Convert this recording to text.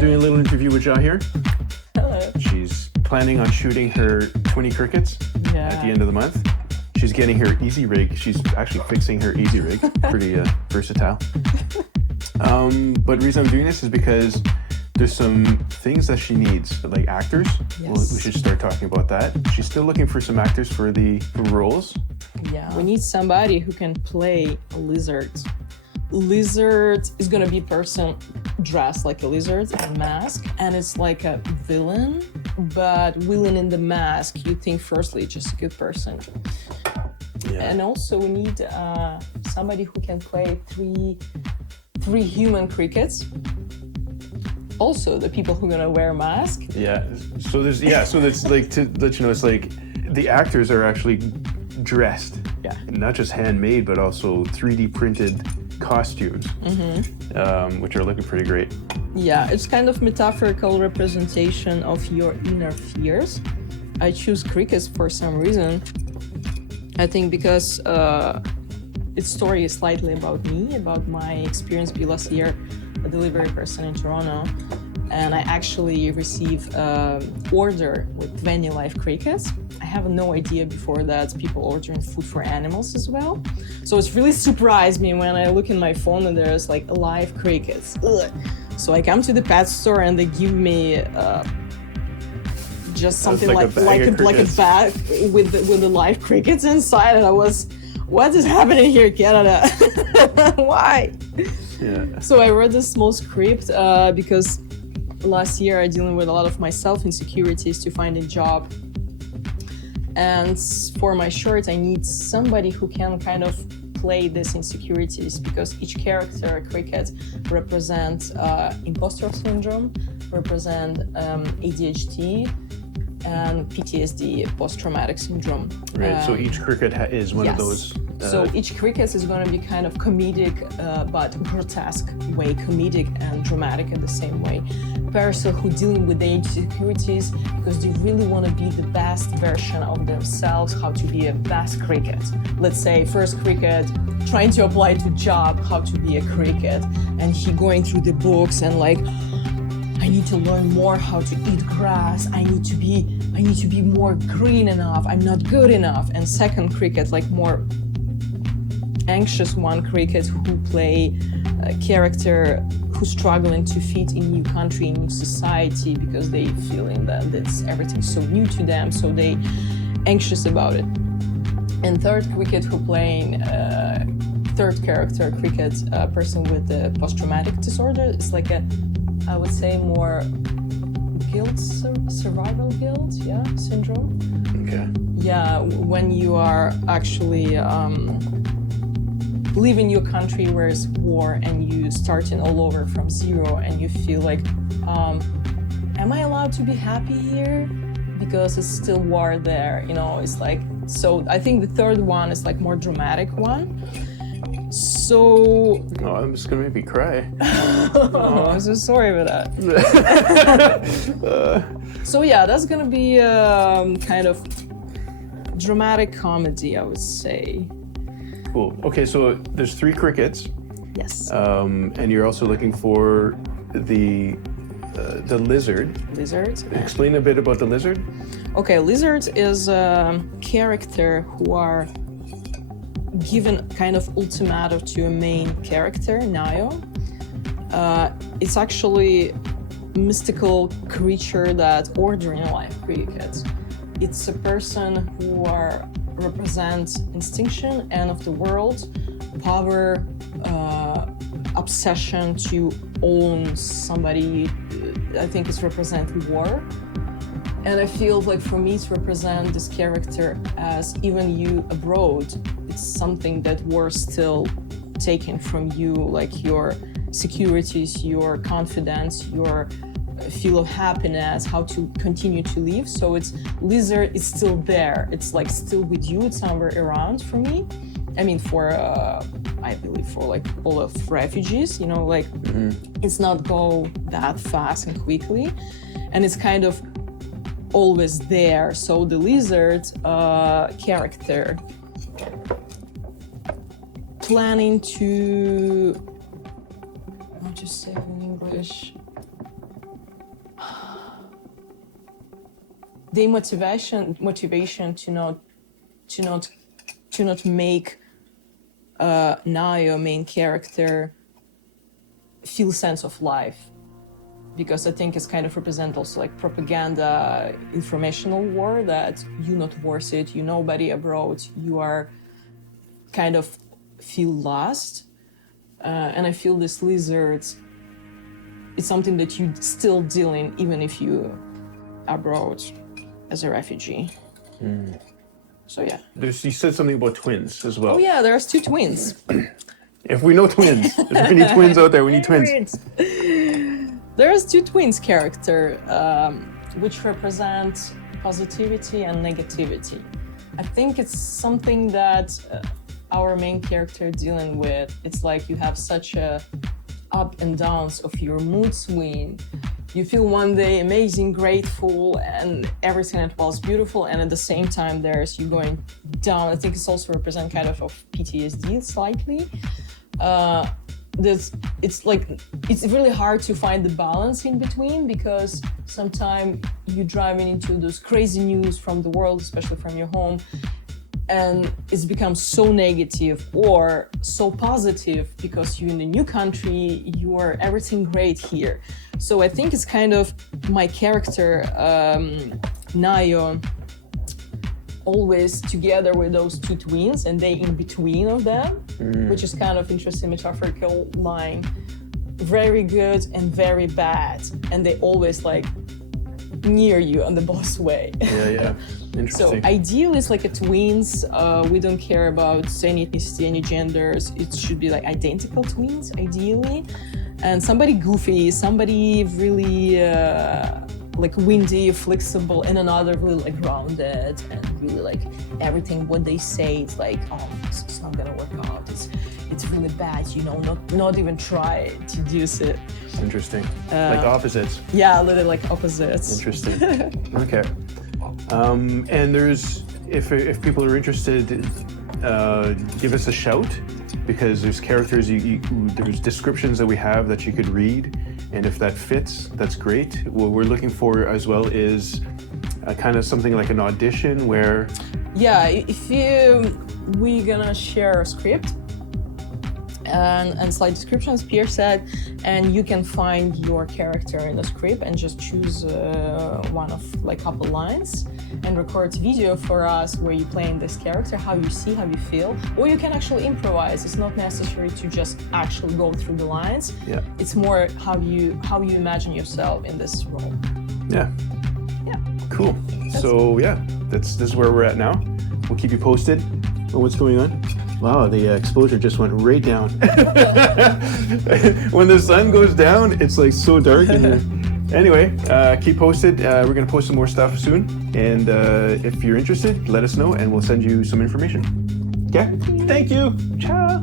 doing a little interview with Zha here. Hello. She's planning on shooting her 20 crickets at the end of the month. She's getting her easy rig. She's actually fixing her easy rig. Pretty versatile. But the reason I'm doing this is because there's some things that she needs, like actors. Yes. Well, we should start talking about that. She's still looking for some actors for roles. Yeah. We need somebody who can play a lizard. Lizard is gonna be a person dressed like a lizard, a mask, and it's like a villain, but villain in the mask, you think firstly just a good person. Yeah. And also we need somebody who can play three human crickets. Also the people who are gonna wear a mask. Yeah. So there's like, to let you know, it's like the actors are actually dressed. Yeah. Not just handmade, but also 3D printed costumes, which are looking pretty great. Yeah, it's kind of metaphorical representation of your inner fears. I choose crickets for some reason. I think because its story is slightly about me, about my experience last year, a delivery person in Toronto, and I actually received order with 20 live crickets. I have no idea before that people ordering food for animals as well. So it's really surprised me when I look in my phone and there's like live crickets. Ugh. So I come to the pet store and they give me just something like a bag with the live crickets inside, and I was, what is happening here, Canada? Why? Yeah. So I wrote this small script because last year I dealing with a lot of my self-insecurities to find a job. And for my short, I need somebody who can kind of play these insecurities, because each character, cricket, represents imposter syndrome, represent ADHD, and PTSD, post-traumatic syndrome. Right, so each cricket is one of those. So each cricket is going to be kind of comedic, but grotesque way, comedic and dramatic in the same way. Person who dealing with their insecurities because they really want to be the best version of themselves, how to be a best cricket. Let's say first cricket trying to apply to job, how to be a cricket, and he going through the books and like, I need to learn more how to eat grass. I need to be more green enough. I'm not good enough. And second cricket, like more anxious one cricket who play a character who's struggling to fit in new country, in new society, because they feeling that everything's so new to them, so they anxious about it. And third cricket who playing third character cricket person with the post-traumatic disorder. It's like a, I would say, more guilt, survival guilt, syndrome. Okay. Yeah, when you are actually live in your country where it's war and you starting all over from zero and you feel like, am I allowed to be happy here? Because it's still war there, you know, it's like, so I think the third one is like more dramatic one. So... Oh, I'm just gonna make me cry. Oh, I'm so sorry for that. So yeah, that's gonna be kind of dramatic comedy, I would say. Cool. Okay, so there's 3 crickets. Yes. And you're also looking for the lizard. Lizard. Explain a bit about the lizard. Okay, lizard is a character who are given kind of ultimatum to a main character, Nayo. It's actually a mystical creature that ordering life cricket. It's a person who represents instinction, end of the world, power, obsession to own somebody. I think it's represent war. And I feel like for me to represent this character as even you abroad, it's something that war still taken from you, like your securities, your confidence, your feel of happiness, how to continue to live. So it's lizard is still there. It's like still with you. It's somewhere around for me. I mean, for I believe for like all of refugees, you know, like it's not go that fast and quickly, and it's kind of always there. So the lizard character planning to, I'll just say it in English. the motivation to not make Nayo, main character, feel sense of life, because I think it's kind of represent also like propaganda, informational war, that you're not worth it, you're nobody abroad, you are kind of feel lost. And I feel this lizard, it's something that you still dealing even if you abroad as a refugee. So yeah. You said something about twins as well. Oh yeah, there's two twins. If we know twins, if there are any twins out there, we need twins. There's two twins character, which represent positivity and negativity. I think it's something that our main character dealing with. It's like you have such a up and downs of your mood swing. You feel one day amazing, grateful, and everything that was beautiful, and at the same time there's you going down. I think it's also represent kind of PTSD slightly. It's really hard to find the balance in between, because sometimes you're driving into those crazy news from the world, especially from your home, and it's become so negative or so positive because you're in a new country, you are everything great here. So I think it's kind of my character, Nayo, always together with those two twins, and they in between of them, which is kind of interesting metaphorical line. Very good and very bad, and they always like near you on the boss way. Yeah. Interesting. So ideal is like a twins. We don't care about any ethnicity, any genders. It should be like identical twins, ideally. And somebody goofy, somebody really like windy, flexible, and another really like grounded and really like everything what they say. It's like, oh, it's not gonna work out. It's really bad, not even try to do it. Interesting. Like opposites. Yeah, a little like opposites. Interesting. Okay. And there's, if people are interested, give us a shout, because there's characters, there's descriptions that we have that you could read, and if that fits, that's great. What we're looking for as well is kind of something like an audition where... Yeah, we're gonna share a script and slide descriptions, Pierre said, and you can find your character in the script and just choose one of like couple lines and record video for us where you're playing this character, how you see, how you feel, or you can actually improvise. It's not necessary to just actually go through the lines. Yeah. It's more how you imagine yourself in this role. Yeah. Cool. This is where we're at now. We'll keep you posted on what's going on. Wow, the exposure just went right down. When the sun goes down, it's like so dark in here. Anyway, keep posted. We're going to post some more stuff soon. And if you're interested, let us know and we'll send you some information. Okay? Thank you. Ciao.